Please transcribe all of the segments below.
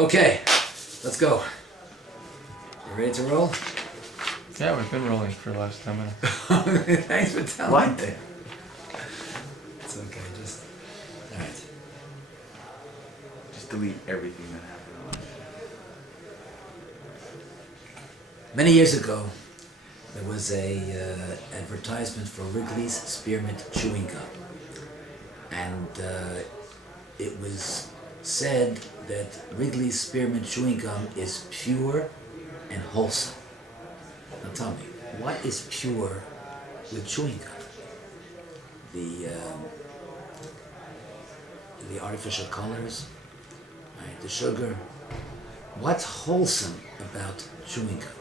Okay, let's go. You ready to roll? Yeah, we've been rolling for the last 10 minutes. Thanks for telling What? me. It's okay, just... Alright. Just delete everything that happened. Many years ago, there was a advertisement for Wrigley's Spearmint Chewing Gum. And it was said that Wrigley's Spearmint Chewing Gum is pure and wholesome. Now tell me, what is pure with chewing gum? The artificial colors, right, the sugar. What's wholesome about chewing gum?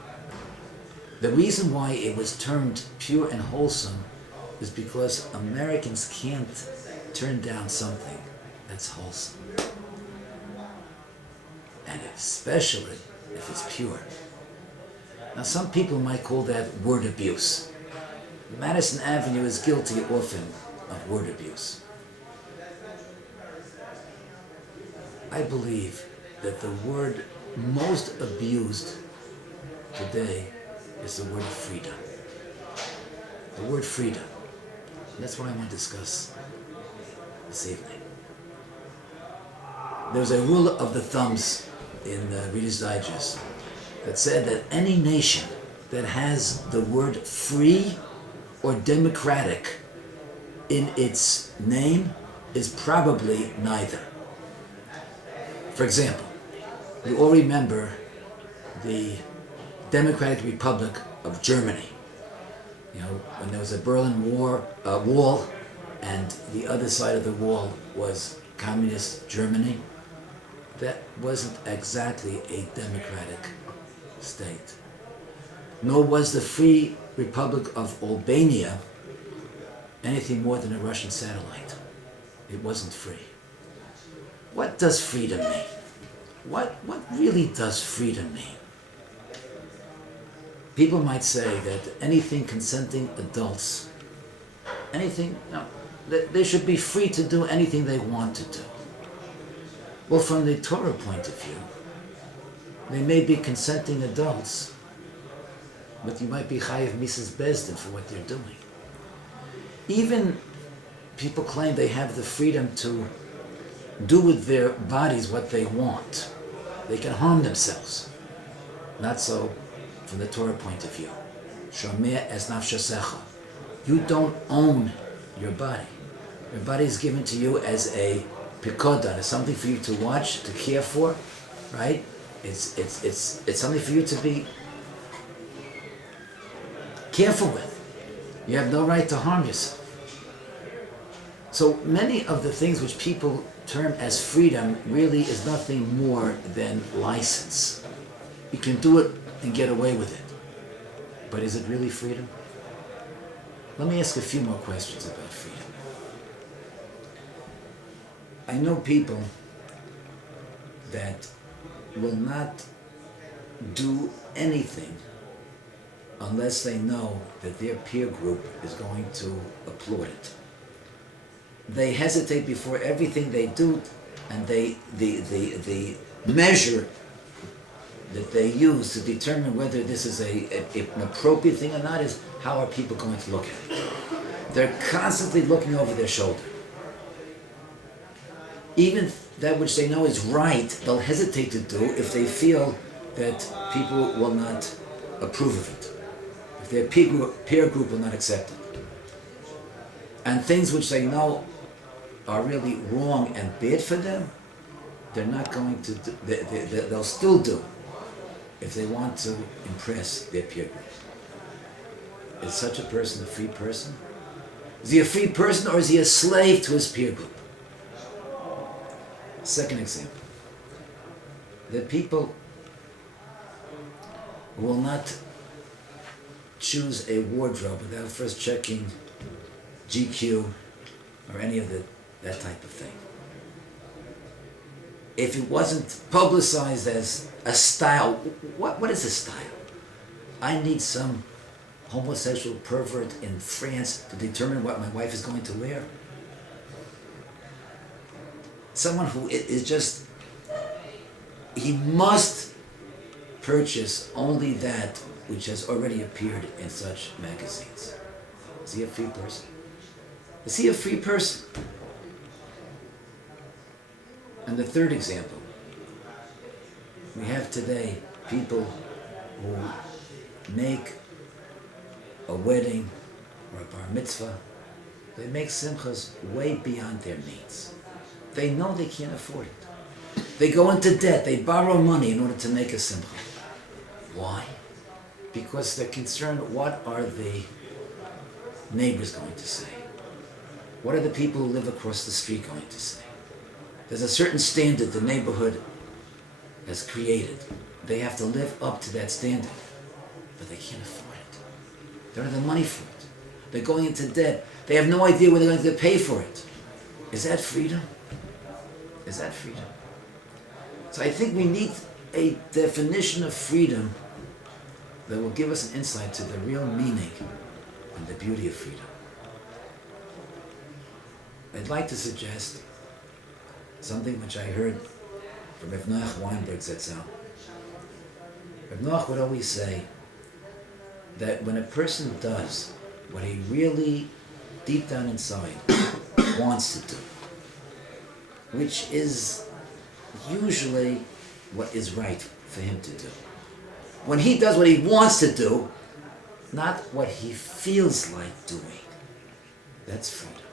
The reason why it was termed pure and wholesome is because Americans can't turn down something that's wholesome. And especially if it's pure. Now some people might call that word abuse. Madison Avenue is guilty often of word abuse. I believe that the word most abused today is the word freedom. The word freedom. And that's what I want to discuss this evening. There's a rule of the thumbs in Reader's Digest that said that any nation that has the word free or democratic in its name is probably neither. For example, we all remember the Democratic Republic of Germany. You know, when there was a Berlin Wall, and the other side of the wall was communist Germany. That wasn't exactly a democratic state. Nor was the Free Republic of Albania anything more than a Russian satellite. It wasn't free. What does freedom mean? What really does freedom mean? People might say that anything consenting adults, they should be free to do anything they want to do. Well, from the Torah point of view, they may be consenting adults, but you might be chayiv Mrs. Bezdin for what they're doing. Even people claim they have the freedom to do with their bodies what they want. They can harm themselves. Not so from the Torah point of view. Shomeh es nafshasecha. You don't own your body. Your body is given to you as a pikodan. It's something for you to watch, to care for, right? It's something for you to be careful with. You have no right to harm yourself. So many of the things which people term as freedom really is nothing more than license. You can do it and get away with it. But is it really freedom? Let me ask a few more questions about freedom. I know people that will not do anything unless they know that their peer group is going to applaud it. They hesitate before everything they do, and the measure that they use to determine whether this is an appropriate thing or not is how are people going to look at it. They're constantly looking over their shoulder. Even that which they know is right, they'll hesitate to do if they feel that people will not approve of it, if their peer group will not accept it. And things which they know are really wrong and bad for them, they're not going to do, they'll still do if they want to impress their peer group. Is such a person a free person? Is he a free person, or is he a slave to his peer group? Second example, the people will not choose a wardrobe without first checking GQ or any of that type of thing. If it wasn't publicized as a style, what is a style? I need some homosexual pervert in France to determine what my wife is going to wear. Someone who is just he must purchase only that which has already appeared in such magazines. Is he a free person? Is he a free person? And the third example, we have today people who make a wedding or a bar mitzvah. They make simchas way beyond their needs. They know they can't afford it. They go into debt, they borrow money in order to make a simcha. Why? Because they're concerned, what are the neighbors going to say? What are the people who live across the street going to say? There's a certain standard the neighborhood has created. They have to live up to that standard, but they can't afford it. They don't have the money for it. They're going into debt. They have no idea where they're going to pay for it. Is that freedom? Is that freedom? So I think we need a definition of freedom that will give us an insight to the real meaning and the beauty of freedom. I'd like to suggest something which I heard from Neveh Online Zatzal. Neveh would always say that when a person does what he really, deep down inside, wants to do, which is usually what is right for him to do. When he does what he wants to do, not what he feels like doing, that's freedom.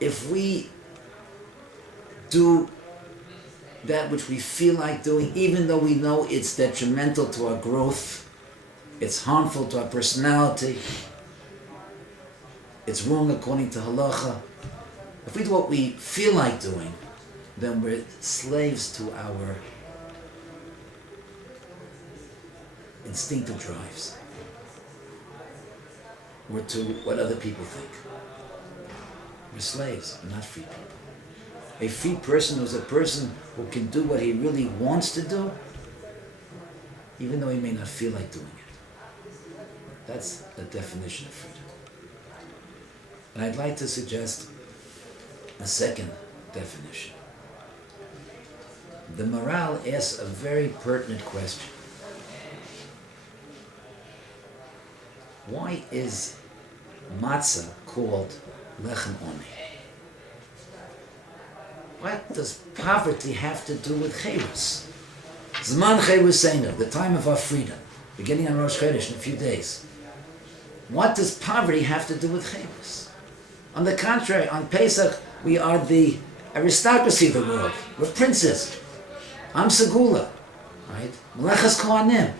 If we do that which we feel like doing, even though we know it's detrimental to our growth, it's harmful to our personality, it's wrong according to halacha, if we do what we feel like doing, then we're slaves to our instinctive drives, or to what other people think. We're slaves, we're not free people. A free person is a person who can do what he really wants to do, even though he may not feel like doing it. That's the definition of freedom. And I'd like to suggest a second definition. The Maral asks a very pertinent question. Why is matzah called lechem oni? What does poverty have to do with Cherus? Zman Cherusenu, the time of our freedom, beginning on Rosh Chodesh in a few days. What does poverty have to do with Cherus? On the contrary, on Pesach, we are the aristocracy of the world. We're princes. I'm Segula, right? Melechas Kohanim.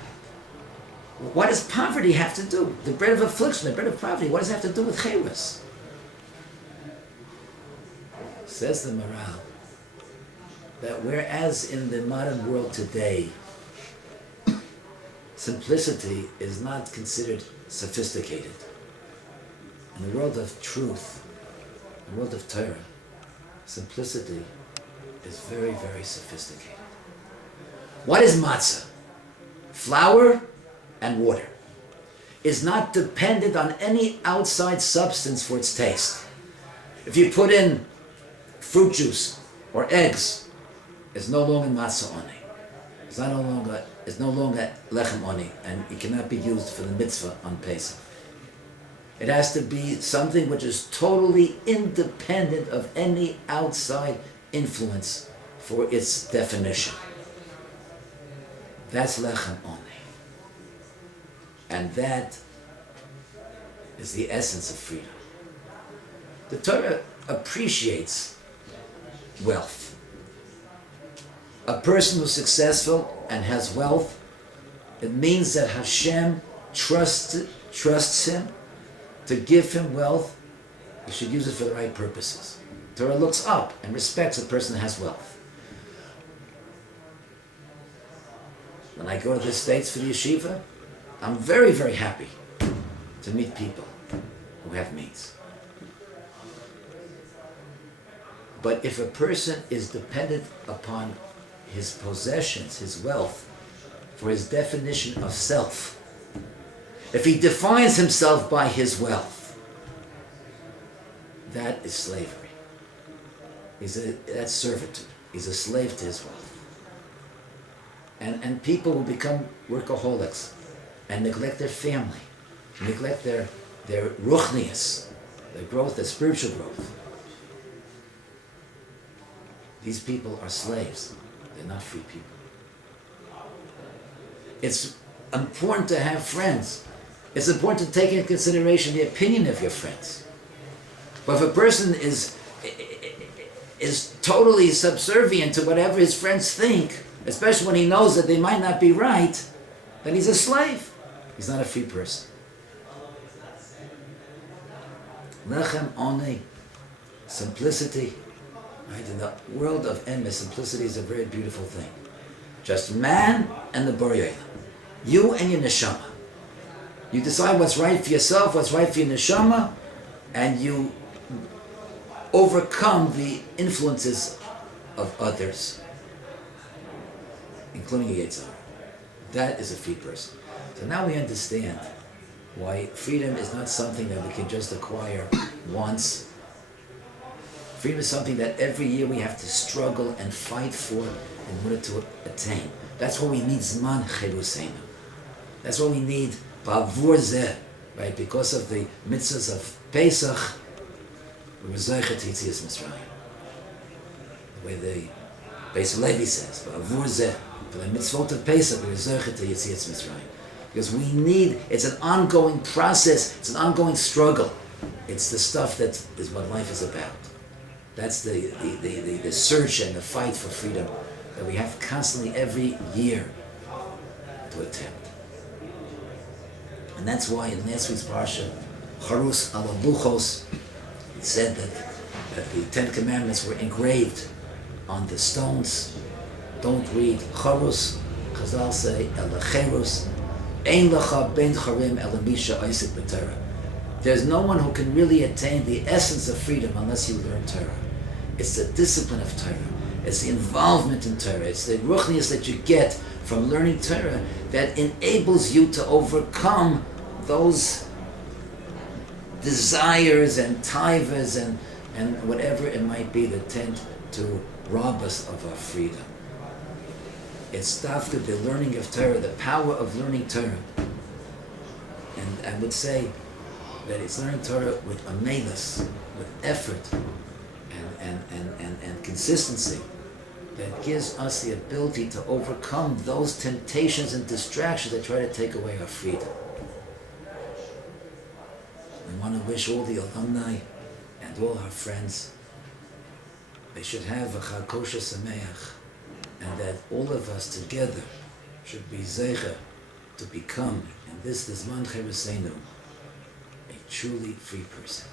What does poverty have to do? The bread of affliction, the bread of poverty, what does it have to do with Cherus? Says the Maral, that whereas in the modern world today, simplicity is not considered sophisticated. In the world of truth, the world of Torah, simplicity is very, very sophisticated. What is matzah? Flour and water. Is not dependent on any outside substance for its taste. If you put in fruit juice or eggs, it's no longer matzah oni. It's no longer lechem oni, and it cannot be used for the mitzvah on Pesach. It has to be something which is totally independent of any outside influence for its definition. That's lechem oni. And that is the essence of freedom. The Torah appreciates wealth. A person who's successful and has wealth, it means that Hashem trusts him to give him wealth. He should use it for the right purposes. Torah looks up and respects a person that has wealth. When I go to the States for the yeshiva, I'm very, very happy to meet people who have means. But if a person is dependent upon his possessions, his wealth, for his definition of self, if he defines himself by his wealth, that is slavery. That's servitude. He's a slave to his wealth. And people will become workaholics and neglect their family, neglect their ruchnius, their growth, their spiritual growth. These people are slaves. They're not free people. It's important to have friends. It's important to take into consideration the opinion of your friends. But if a person is totally subservient to whatever his friends think, especially when he knows that they might not be right, then he's a slave. He's not a free person. Lechem onei, simplicity. Right? In the world of emes, simplicity is a very beautiful thing. Just man and the Borei Olam. You and your neshama. You decide what's right for yourself, what's right for your neshama, and you overcome the influences of others, including a Yetzer Hara. That is a free person. So now we understand why freedom is not something that we can just acquire once. Freedom is something that every year we have to struggle and fight for in order to attain. That's why we need Zman Cheruseinu. That's why we need Ba'avur Zeh, right? Because of the mitzvahs of Pesach, we were Zoichet Yitzias Mitzrayim. The way the Beis Levi says, Ba'avur Zeh, for the mitzvot of Pesach, we were Zoichet Yitzias Mitzrayim. Because we need, it's an ongoing process, it's an ongoing struggle. It's the stuff that is what life is about. That's the search and the fight for freedom that we have constantly every year to attempt. And that's why in last week's parsha, Charus ala Luchos, it said that the Ten Commandments were engraved on the stones. Don't read Charus, Chazal say, Ela Cherus, Ein Lacha Ben Charim Ela Misha Isaac B'Torah. There's no one who can really attain the essence of freedom unless you learn Torah. It's the discipline of Torah. It's the involvement in Torah. It's the ruchnius that you get from learning Torah that enables you to overcome those desires and taivas and whatever it might be that tend to rob us of our freedom. It's after the learning of Torah, the power of learning Torah. And I would say that it's learning Torah with amelus, with effort and consistency that gives us the ability to overcome those temptations and distractions that try to take away our freedom. I want to wish all the alumni and all our friends, they should have a Chag Kosher Sameach, and that all of us together should be zeicher to become, in this Zman Cheruseinu, a truly free person.